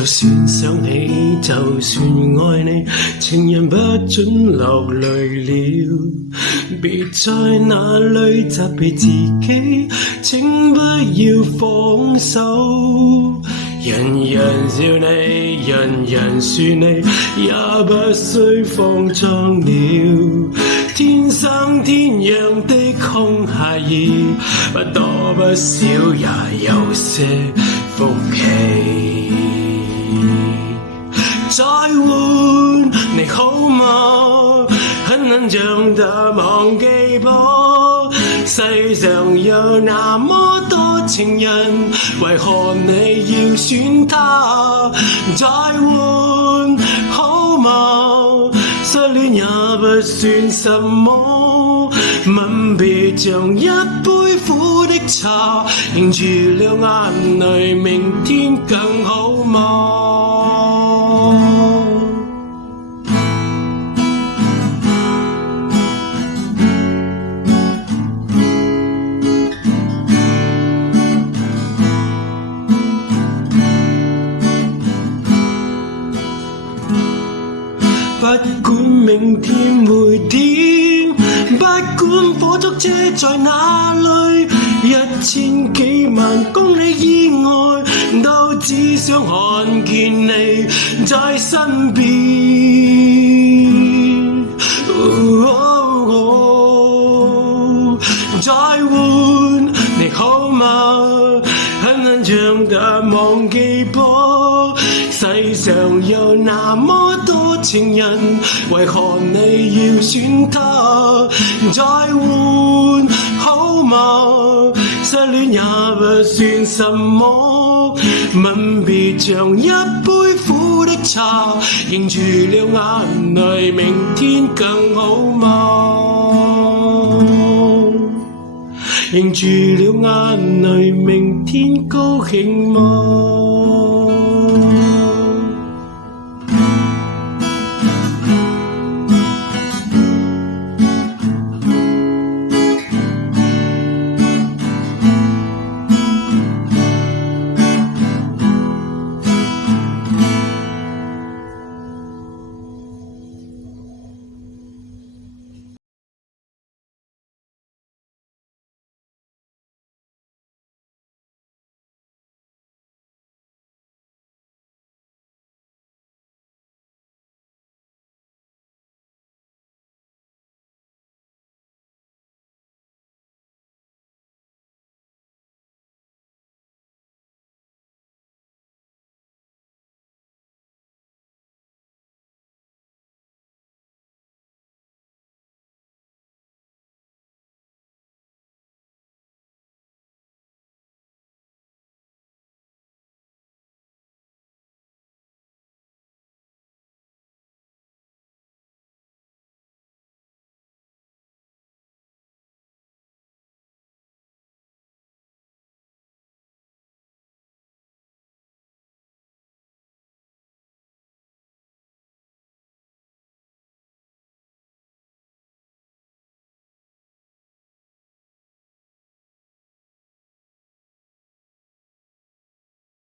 就算想起，就算愛你，情人不准流淚了。別在那裏責備自己，請不要放手。人人笑你，人人說你，也不需放縱了。天生天養的空孩兒，不多不少也有些福氣。再換你好嗎？很難長大忘記吧。世上有那麼多情人，為何你要選他？再換好嗎？失戀也不算什麼，吻別像一杯苦的茶，凝住了眼淚，明天更好嗎？不管明天會點，不管火燭車在哪裏，1000幾萬公里以外，都只想看見你在身邊。再換你好嗎？很難長大忘記吧。世上有那麼多情人，為何你要選他？再換好嗎？失戀也不算什麼，吻別像一杯苦的茶，凝住了眼淚，明天更好嗎？凝住了眼淚，明天高興嗎？